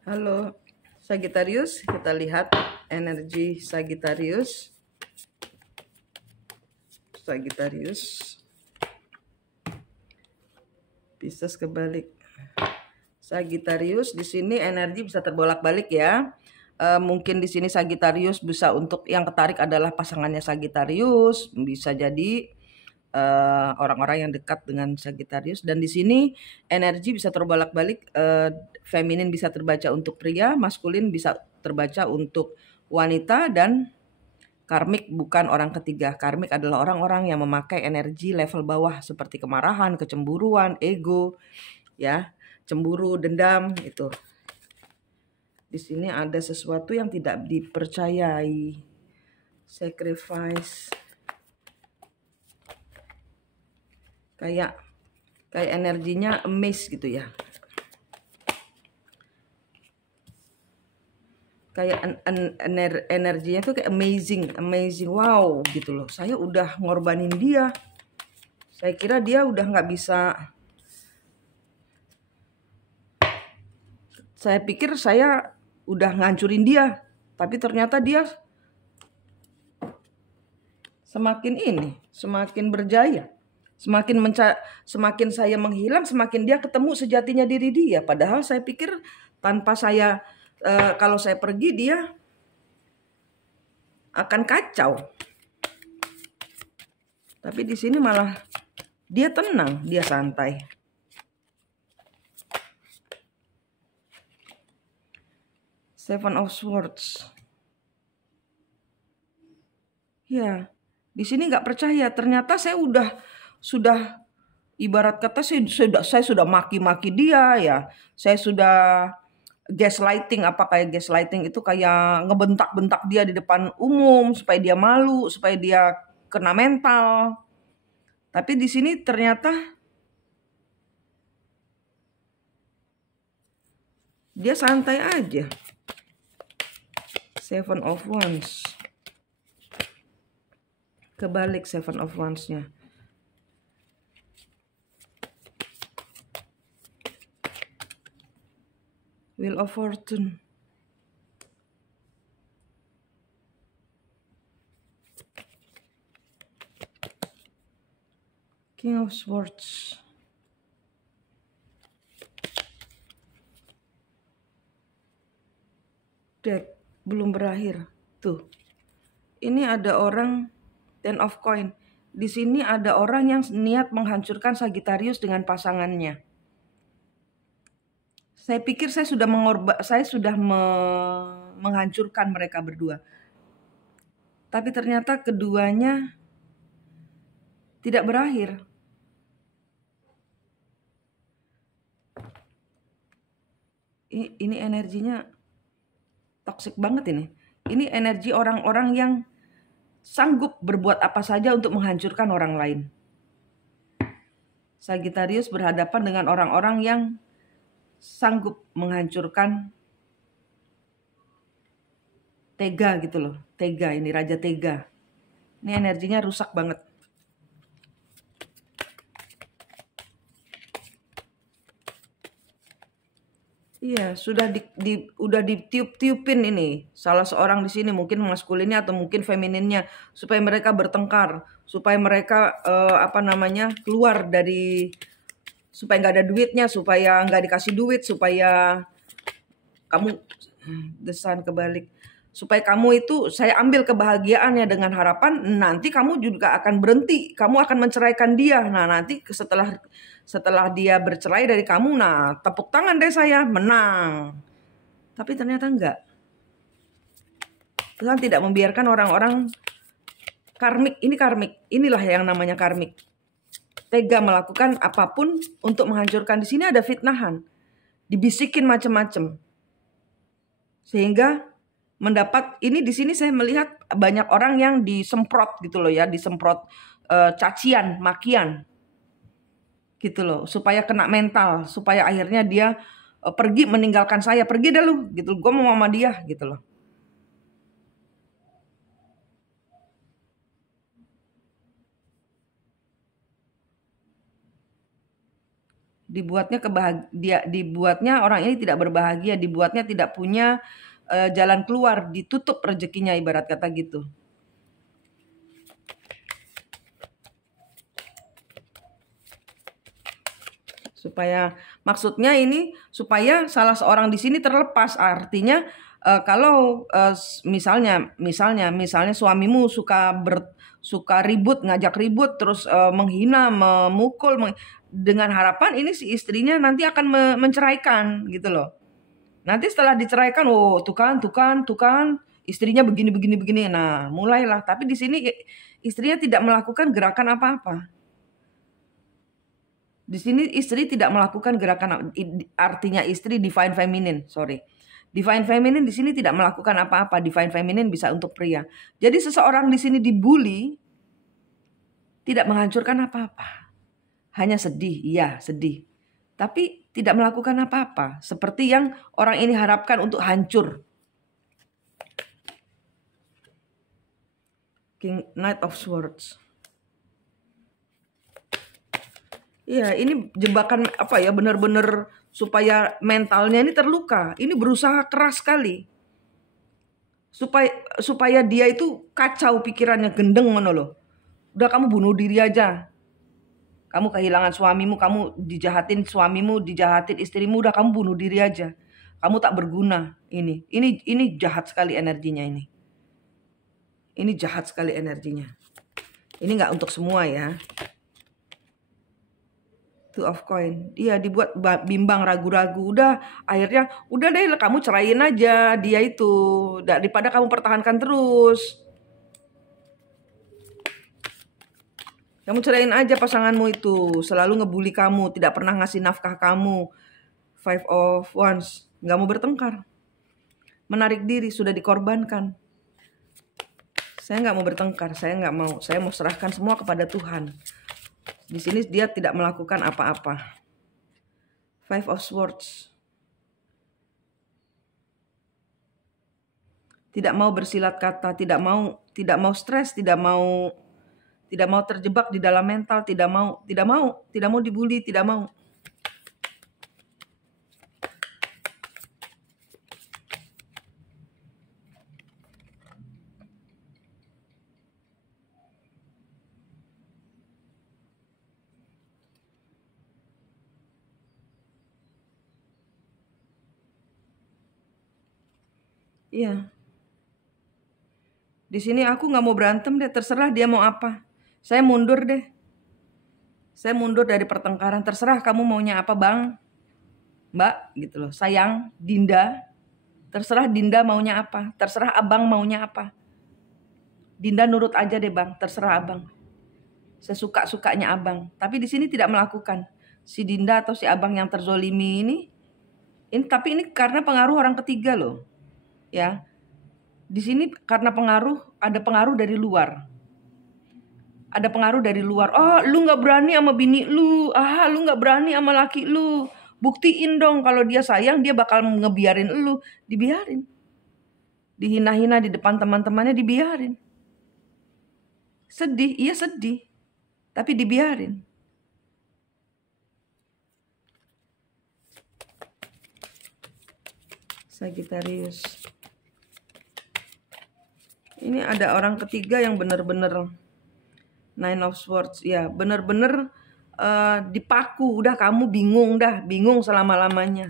Halo Sagittarius, kita lihat energi Sagittarius. Pisces kebalik. Sagittarius di sini energi bisa terbolak-balik ya. Mungkin di sini Sagittarius bisa untuk yang ketarik adalah pasangannya Sagittarius, bisa jadi orang-orang yang dekat dengan Sagittarius. Dan di sini energi bisa terbolak-balik, feminin bisa terbaca untuk pria, maskulin bisa terbaca untuk wanita, dan karmik bukan orang ketiga. Karmik adalah orang-orang yang memakai energi level bawah seperti kemarahan, kecemburuan, ego, ya, cemburu, dendam itu. Di sini ada sesuatu yang tidak dipercayai, sacrifice, kayak energinya amaze gitu ya, kayak energinya tuh kayak amazing, wow gitu loh. Saya udah ngorbanin dia, saya kira dia udah nggak bisa, saya pikir saya udah ngancurin dia, tapi ternyata dia semakin berjaya. Semakin saya menghilang, semakin dia ketemu sejatinya diri dia. Padahal saya pikir tanpa saya, kalau saya pergi dia akan kacau. Tapi di sini malah dia tenang, dia santai. Seven of Swords. Ya, di sini nggak percaya. Ternyata saya sudah ibarat kata saya sudah maki-maki dia ya. Saya sudah gaslighting. Apa kayak gaslighting itu, kayak ngebentak-bentak dia di depan umum supaya dia malu, supaya dia kena mental. Tapi di sini ternyata dia santai aja. Seven of Wands. Kebalik Seven of Wands-nya. Wheel of Fortune. King of Swords. Deck belum berakhir. Tuh. Ini ada orang, Ten of Coin. Di sini ada orang yang niat menghancurkan Sagittarius dengan pasangannya. Saya pikir saya sudah menghancurkan mereka berdua. Tapi ternyata keduanya tidak berakhir. Ini energinya toksik banget ini. Ini energi orang-orang yang sanggup berbuat apa saja untuk menghancurkan orang lain. Sagittarius berhadapan dengan orang-orang yang sanggup menghancurkan, tega gitu loh. Tega, ini raja tega. Ini energinya rusak banget. Iya, udah ditiup-tiupin ini. Salah seorang di sini, mungkin maskulinnya atau mungkin femininnya, supaya mereka bertengkar, supaya mereka keluar dari, supaya nggak ada duitnya, supaya nggak dikasih duit, supaya kamu desain kebalik, supaya kamu itu, saya ambil kebahagiaannya dengan harapan nanti kamu juga akan berhenti, kamu akan menceraikan dia. Nah, nanti setelah dia bercerai dari kamu, nah tepuk tangan deh saya, menang. Tapi ternyata enggak. Tuhan tidak membiarkan orang-orang karmik, inilah yang namanya karmik. Tega melakukan apapun untuk menghancurkan. Di sini ada fitnahan, dibisikin macam-macam. Sehingga mendapat ini, di sini saya melihat banyak orang yang disemprot gitu loh ya, disemprot cacian, makian gitu loh, supaya kena mental, supaya akhirnya dia pergi meninggalkan saya, pergi dah lu gitu, gue mau sama dia gitu loh. Dibuatnya orang ini tidak berbahagia, dibuatnya tidak punya jalan keluar, ditutup rezekinya, ibarat kata gitu. Maksudnya ini supaya salah seorang di sini terlepas. Artinya kalau misalnya suamimu suka ribut, ngajak ribut, terus menghina, memukul, dengan harapan ini si istrinya nanti akan menceraikan gitu loh. Nanti setelah diceraikan, oh tuh kan, istrinya begini. Nah, mulailah. Tapi di sini istrinya tidak melakukan gerakan apa-apa. Di sini istri tidak melakukan gerakan, artinya istri divine feminine, sorry. Divine feminine di sini tidak melakukan apa-apa. Divine feminine bisa untuk pria. Jadi seseorang di sini dibully, tidak menghancurkan apa-apa. Hanya sedih, iya sedih. Tapi tidak melakukan apa-apa. Seperti yang orang ini harapkan untuk hancur. Knight of Swords. Iya, ini jebakan apa ya, benar-benar supaya mentalnya ini terluka. Ini berusaha keras sekali. Supaya dia itu kacau pikirannya, gendeng ngono loh. Udah kamu bunuh diri aja. Kamu kehilangan suamimu, kamu dijahatin suamimu, dijahatin istrimu, udah kamu bunuh diri aja. Kamu tak berguna. Ini jahat sekali energinya ini. Ini jahat sekali energinya. Ini nggak untuk semua ya. Two of Coin. Iya, dibuat bimbang, ragu-ragu. Akhirnya udah deh kamu ceraiin aja dia itu, daripada kamu pertahankan terus. Kamu ceraiin aja pasanganmu itu, selalu ngebully kamu, tidak pernah ngasih nafkah kamu. Five of Wands, nggak mau bertengkar. Menarik diri, sudah dikorbankan. Saya nggak mau bertengkar, saya nggak mau. Saya mau serahkan semua kepada Tuhan. Di sini dia tidak melakukan apa-apa. Five of Swords. Tidak mau bersilat kata, tidak mau stres, tidak mau terjebak di dalam mental, tidak mau dibully, tidak mau. Iya. Di sini aku nggak mau berantem deh, terserah dia mau apa. Saya mundur deh. Saya mundur dari pertengkaran, terserah kamu maunya apa bang, mbak gitu loh. Sayang, Dinda, terserah Dinda maunya apa, terserah abang maunya apa. Dinda nurut aja deh bang, terserah abang. Sesuka-sukanya abang. Tapi di sini tidak melakukan. Si Dinda atau si abang yang terzolimi ini tapi ini karena pengaruh orang ketiga loh. Ya. Di sini karena ada pengaruh dari luar. Ada pengaruh dari luar. Oh, lu nggak berani sama bini lu. Lu nggak berani sama laki lu. Buktiin dong kalau dia sayang, dia bakal ngebiarin lu. Dibiarin. Dihina-hina di depan teman-temannya, dibiarin. Sedih, iya sedih. Tapi dibiarin. Sagittarius. Ini ada orang ketiga yang benar-benar Nine of Swords. Ya, benar-benar dipaku. Udah kamu bingung selama-lamanya.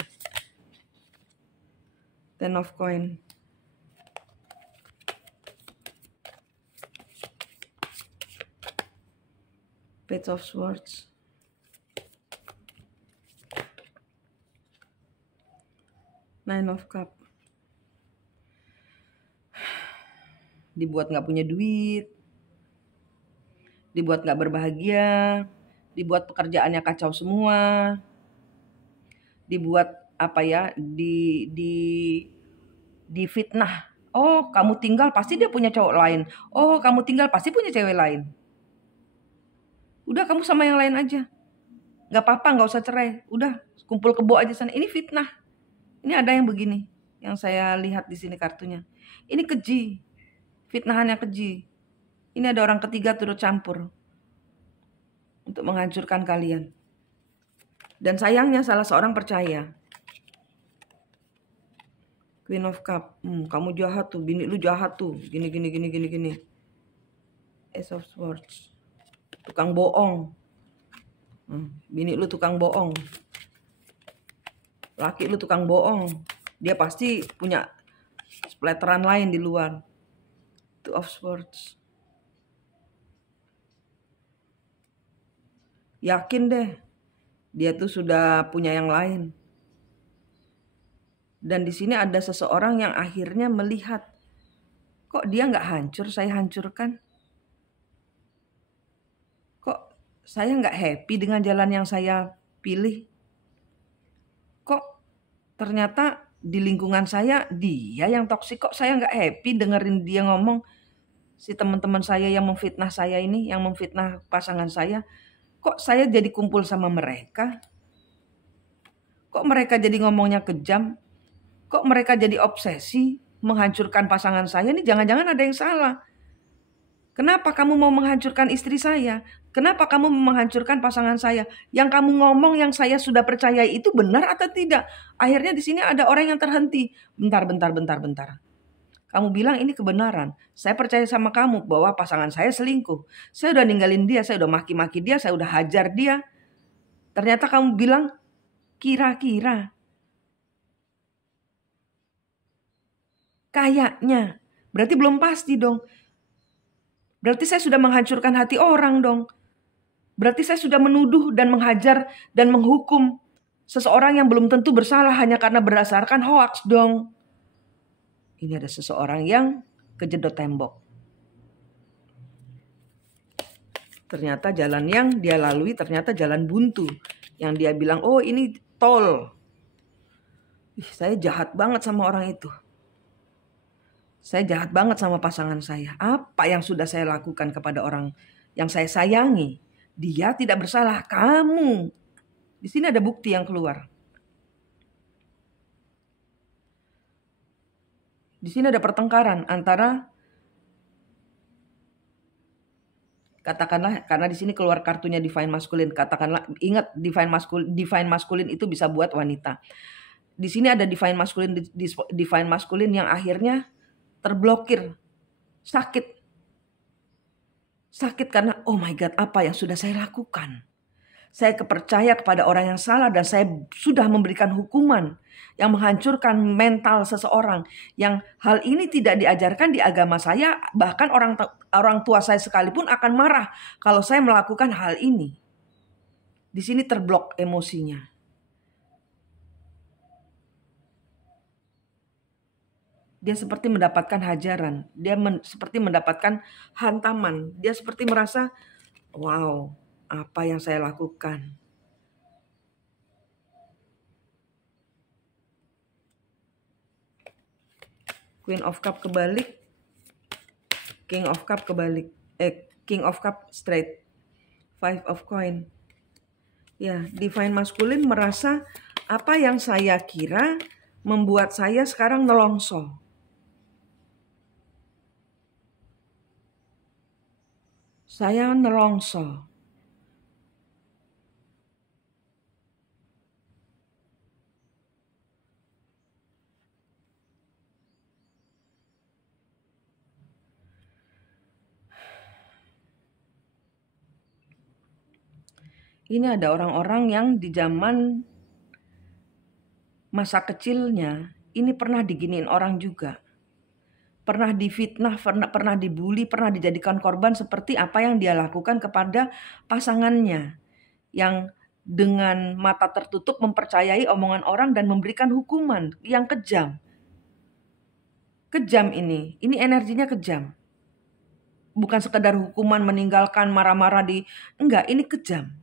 Ten of Coin. Page of Swords. Nine of Cup. Dibuat nggak punya duit, dibuat nggak berbahagia, dibuat pekerjaannya kacau semua, dibuat apa ya, di fitnah. Oh, kamu tinggal pasti dia punya cowok lain. Oh, kamu tinggal pasti punya cewek lain. Udah kamu sama yang lain aja. Nggak apa-apa, nggak usah cerai. Udah kumpul kebo aja sana. Ini fitnah. Ini ada yang begini, yang saya lihat di sini kartunya. Ini keji. Fitnahannya keji. Ini ada orang ketiga turut campur untuk menghancurkan kalian. Dan sayangnya salah seorang percaya. Queen of Cup, kamu jahat tuh, bini lu jahat tuh, gini. Ace of Swords, tukang bohong. Bini lu tukang bohong. Laki lu tukang bohong. Dia pasti punya splatteran lain di luar. Two of Swords. Yakin deh, dia tuh sudah punya yang lain. Dan di sini ada seseorang yang akhirnya melihat, kok dia nggak hancur, saya hancurkan. Kok saya nggak happy dengan jalan yang saya pilih. Kok ternyata di lingkungan saya dia yang toksik, kok saya nggak happy dengerin dia ngomong. Si teman-teman saya yang memfitnah saya ini, yang memfitnah pasangan saya, kok saya jadi kumpul sama mereka? Kok mereka jadi ngomongnya kejam? Kok mereka jadi obsesi menghancurkan pasangan saya? Ini jangan-jangan ada yang salah. Kenapa kamu mau menghancurkan istri saya? Kenapa kamu mau menghancurkan pasangan saya? Yang kamu ngomong yang saya sudah percaya itu benar atau tidak? Akhirnya di sini ada orang yang terhenti. Bentar. Kamu bilang ini kebenaran. Saya percaya sama kamu bahwa pasangan saya selingkuh. Saya udah ninggalin dia, saya udah maki-maki dia, saya udah hajar dia. Ternyata kamu bilang kira-kira. Kayaknya. Berarti belum pasti dong. Berarti saya sudah menghancurkan hati orang dong. Berarti saya sudah menuduh dan menghajar dan menghukum seseorang yang belum tentu bersalah hanya karena berdasarkan hoaks dong. Ini ada seseorang yang kejedot tembok. Ternyata jalan yang dia lalui ternyata jalan buntu. Yang dia bilang, oh ini tol. Saya jahat banget sama orang itu. Saya jahat banget sama pasangan saya. Apa yang sudah saya lakukan kepada orang yang saya sayangi? Dia tidak bersalah, kamu. Di sini ada bukti yang keluar. Di sini ada pertengkaran antara, katakanlah, karena di sini keluar kartunya divine masculine. Katakanlah, ingat divine masculine itu bisa buat wanita. Di sini ada divine masculine yang akhirnya terblokir, sakit karena oh my God, apa yang sudah saya lakukan? Saya kepercaya kepada orang yang salah dan saya sudah memberikan hukuman yang menghancurkan mental seseorang. Yang hal ini tidak diajarkan di agama saya, bahkan orang tua saya sekalipun akan marah kalau saya melakukan hal ini. Di sini terblok emosinya. Dia seperti mendapatkan hajaran, dia seperti mendapatkan hantaman, dia seperti merasa, wow, apa yang saya lakukan. Queen of Cup kebalik, King of Cup kebalik, King of Cup straight, Five of Coin. Ya, divine masculine merasa apa yang saya kira membuat saya sekarang nelongso. Saya nelongso. Ini ada orang-orang yang di zaman masa kecilnya ini pernah diginiin orang juga. Pernah difitnah, pernah dibully, pernah dijadikan korban seperti apa yang dia lakukan kepada pasangannya. Yang dengan mata tertutup mempercayai omongan orang dan memberikan hukuman yang kejam. Kejam ini energinya kejam. Bukan sekedar hukuman meninggalkan marah-marah enggak, ini kejam.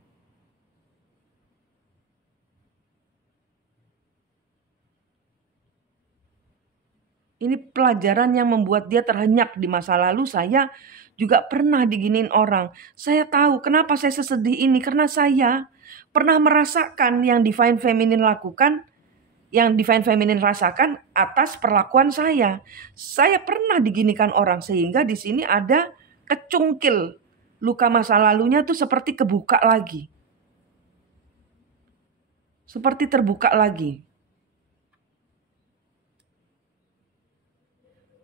Ini pelajaran yang membuat dia terhenyak di masa lalu. Saya juga pernah diginiin orang. Saya tahu kenapa saya sesedih ini. Karena saya pernah merasakan yang divine feminine lakukan. Yang divine feminine rasakan atas perlakuan saya. Saya pernah diginikan orang. Sehingga di sini ada kecungkil. Luka masa lalunya tuh seperti kebuka lagi. Seperti terbuka lagi.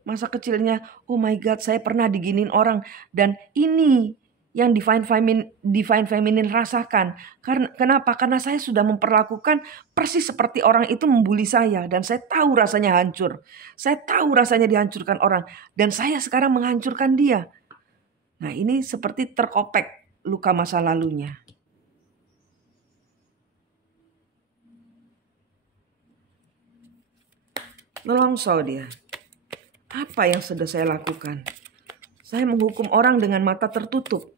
Masa kecilnya, oh my God, saya pernah diginin orang. Dan ini yang divine feminine rasakan. Kenapa? Karena saya sudah memperlakukan persis seperti orang itu membuli saya. Dan saya tahu rasanya hancur. Saya tahu rasanya dihancurkan orang. Dan saya sekarang menghancurkan dia. Nah, ini seperti terkopek luka masa lalunya. Nelongso dia. Apa yang sudah saya lakukan? Saya menghukum orang dengan mata tertutup.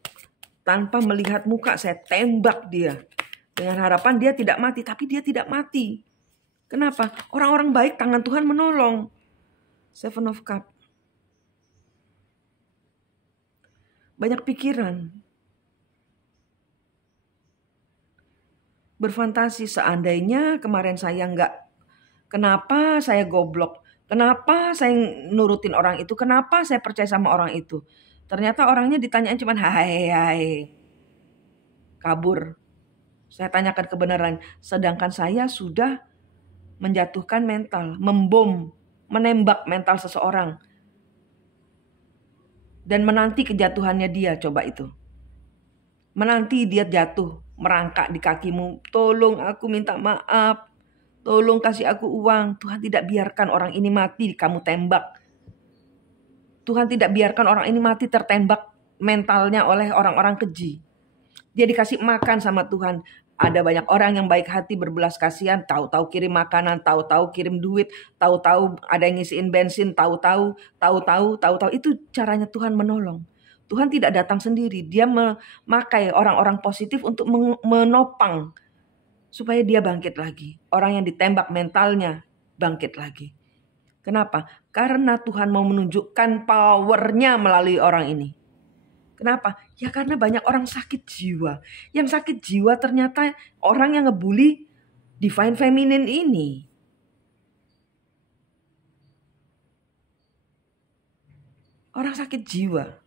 Tanpa melihat muka, saya tembak dia. Dengan harapan dia tidak mati, tapi dia tidak mati. Kenapa? Orang-orang baik, tangan Tuhan menolong. Seven of Cups. Banyak pikiran. Berfantasi, seandainya kemarin saya enggak. Kenapa saya goblok? Kenapa saya nurutin orang itu? Kenapa saya percaya sama orang itu? Ternyata orangnya ditanyain cuma hai. Kabur. Saya tanyakan kebenaran. Sedangkan saya sudah menjatuhkan mental. Membom. Menembak mental seseorang. Dan menanti kejatuhannya dia. Coba itu. Menanti dia jatuh. Merangkak di kakimu. Tolong aku minta maaf. Tolong kasih aku uang. Tuhan tidak biarkan orang ini mati kamu tembak. Tuhan tidak biarkan orang ini mati tertembak mentalnya oleh orang-orang keji. Dia dikasih makan sama Tuhan. Ada banyak orang yang baik hati berbelas kasihan. Tahu-tahu kirim makanan. Tahu-tahu kirim duit. Tahu-tahu ada yang ngisiin bensin. Tahu-tahu. Itu caranya Tuhan menolong. Tuhan tidak datang sendiri. Dia memakai orang-orang positif untuk menopang. Supaya dia bangkit lagi. Orang yang ditembak mentalnya bangkit lagi. Kenapa? Karena Tuhan mau menunjukkan powernya melalui orang ini. Kenapa? Ya karena banyak orang sakit jiwa. Yang sakit jiwa ternyata orang yang ngebully divine feminine ini. Orang sakit jiwa.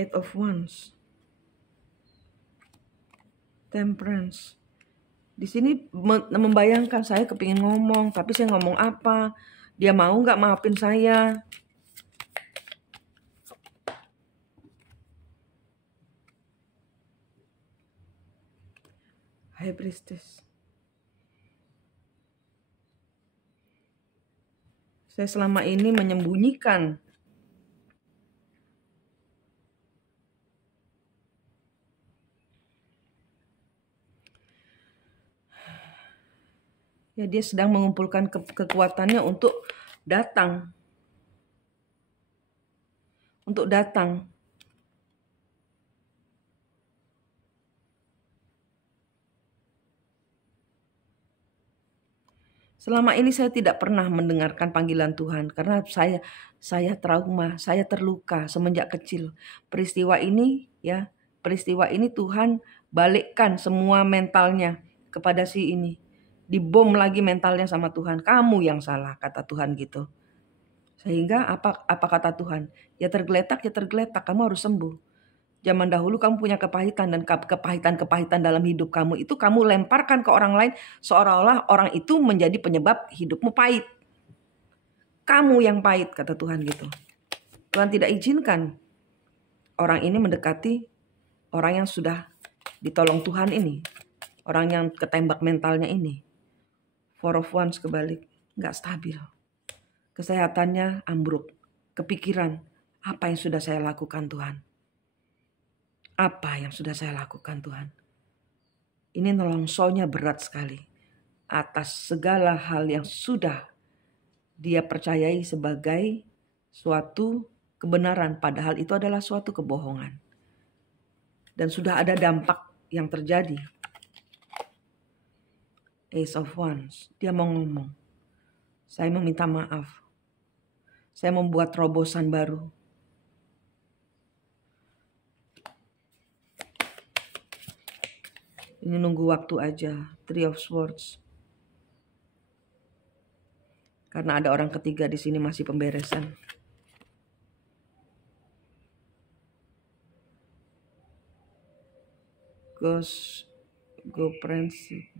Eight of Wands. Temperance. Di sini membayangkan saya kepingin ngomong, tapi saya ngomong apa? Dia mau nggak maafin saya? High Priestess. Saya selama ini menyembunyikan ya, dia sedang mengumpulkan kekuatannya untuk datang. Untuk datang. Selama ini saya tidak pernah mendengarkan panggilan Tuhan karena saya trauma, saya terluka semenjak kecil. Peristiwa ini Tuhan balikkan semua mentalnya kepada si ini. Dibom lagi mentalnya sama Tuhan. Kamu yang salah, kata Tuhan gitu. Sehingga apa kata Tuhan? Ya tergeletak, kamu harus sembuh. Zaman dahulu kamu punya kepahitan dan kepahitan dalam hidup kamu itu kamu lemparkan ke orang lain seolah-olah orang itu menjadi penyebab hidupmu pahit. Kamu yang pahit, kata Tuhan gitu. Tuhan tidak izinkan orang ini mendekati orang yang sudah ditolong Tuhan ini. Orang yang ketembak mentalnya ini. Four of Wands kebalik, nggak stabil. Kesehatannya ambruk. Kepikiran, apa yang sudah saya lakukan Tuhan? Apa yang sudah saya lakukan Tuhan? Ini nelongsonya berat sekali. Atas segala hal yang sudah dia percayai sebagai suatu kebenaran. Padahal itu adalah suatu kebohongan. Dan sudah ada dampak yang terjadi. Ace of Wands. Dia mau ngomong. Saya meminta maaf. Saya membuat terobosan baru. Ini nunggu waktu aja. Three of Swords. Karena ada orang ketiga di sini masih pemberesan. Go Prince.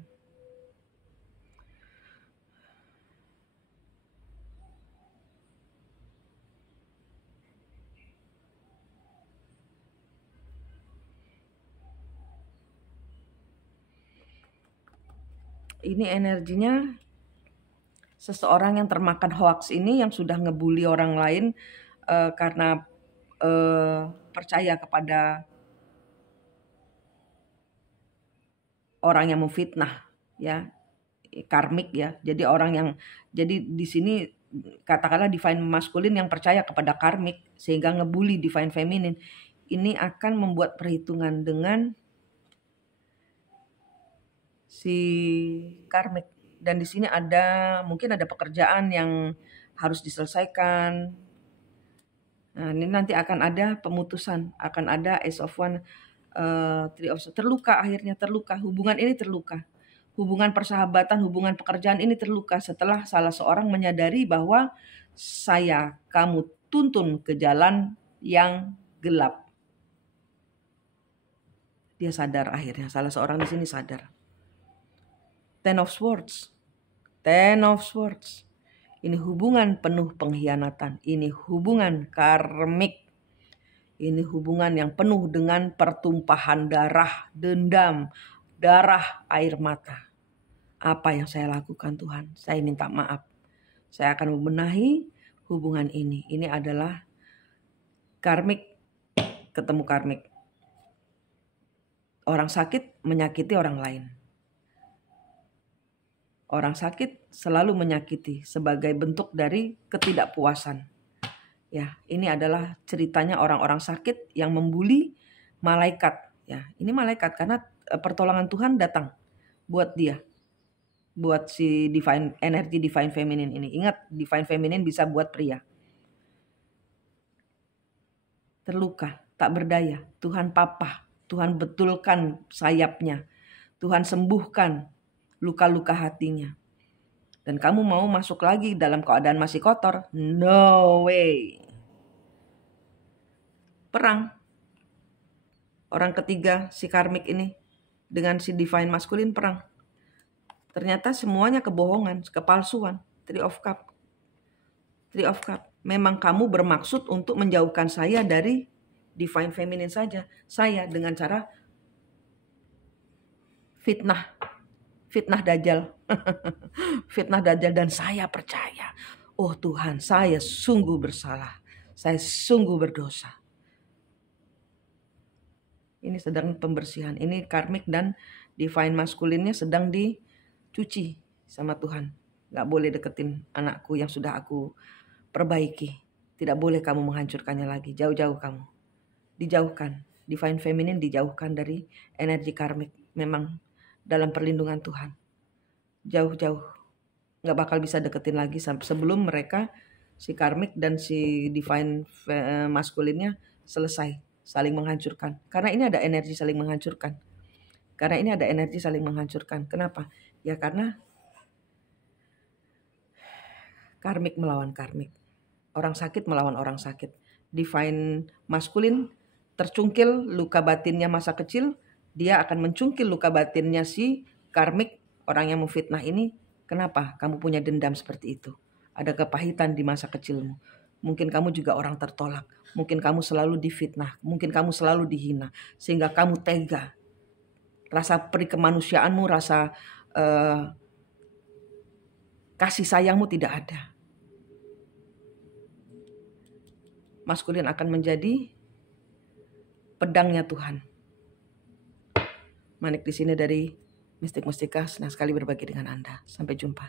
Ini energinya seseorang yang termakan hoax ini yang sudah ngebully orang lain karena percaya kepada orang yang memfitnah, ya, karmik ya. Jadi di sini katakanlah divine masculine yang percaya kepada karmik sehingga ngebully divine feminine. Ini akan membuat perhitungan dengan si karmik. Dan di sini mungkin ada pekerjaan yang harus diselesaikan. Nah, ini nanti akan ada pemutusan, akan ada Ace of One, Three of Swords. Terluka. Hubungan ini terluka. Hubungan persahabatan, hubungan pekerjaan ini terluka setelah salah seorang menyadari bahwa kamu tuntun ke jalan yang gelap. Dia sadar akhirnya, salah seorang di sini sadar. Ten of Swords. Ini hubungan penuh pengkhianatan. Ini hubungan karmik. Ini hubungan yang penuh dengan pertumpahan darah, dendam, darah, air mata. Apa yang saya lakukan Tuhan? Saya minta maaf. Saya akan membenahi hubungan ini. Ini adalah karmik ketemu karmik. Orang sakit menyakiti orang lain. Orang sakit selalu menyakiti sebagai bentuk dari ketidakpuasan. Ya, ini adalah ceritanya orang-orang sakit yang membuli malaikat. Ya, ini malaikat karena pertolongan Tuhan datang buat dia, buat si energi divine feminine ini. Ingat, divine feminine bisa buat pria. Terluka, tak berdaya. Tuhan papah, Tuhan betulkan sayapnya, Tuhan sembuhkan luka-luka hatinya. Dan kamu mau masuk lagi dalam keadaan masih kotor? No way. Perang. Orang ketiga si karmik ini dengan si divine masculine perang. Ternyata semuanya kebohongan, kepalsuan. Three of Cup. Memang kamu bermaksud untuk menjauhkan saya dari divine feminine saja. Saya dengan cara fitnah dajjal. Fitnah dajjal, dan saya percaya, oh Tuhan, saya sungguh bersalah. Saya sungguh berdosa. Ini sedang pembersihan. Ini karmik dan divine masculine-nya sedang dicuci sama Tuhan. Gak boleh deketin anakku yang sudah aku perbaiki. Tidak boleh kamu menghancurkannya lagi. Jauh-jauh kamu. Dijauhkan. Divine feminine dijauhkan dari energi karmik. Memang dalam perlindungan Tuhan. Jauh-jauh. Gak bakal bisa deketin lagi sebelum mereka, si karmik dan si divine masculine-nya selesai saling menghancurkan. Karena ini ada energi saling menghancurkan. Kenapa? Ya karena karmik melawan karmik. Orang sakit melawan orang sakit. Divine masculine tercungkil luka batinnya masa kecil, dia akan mencungkil luka batinnya si karmik, orang yang memfitnah ini. Kenapa? Kamu punya dendam seperti itu. Ada kepahitan di masa kecilmu. Mungkin kamu juga orang tertolak. Mungkin kamu selalu difitnah. Mungkin kamu selalu dihina. Sehingga kamu tega. Rasa perikemanusiaanmu, rasa kasih sayangmu tidak ada. Maskulin akan menjadi pedangnya Tuhan. Manik di sini dari Mistik Mustika, senang sekali berbagi dengan Anda. Sampai jumpa.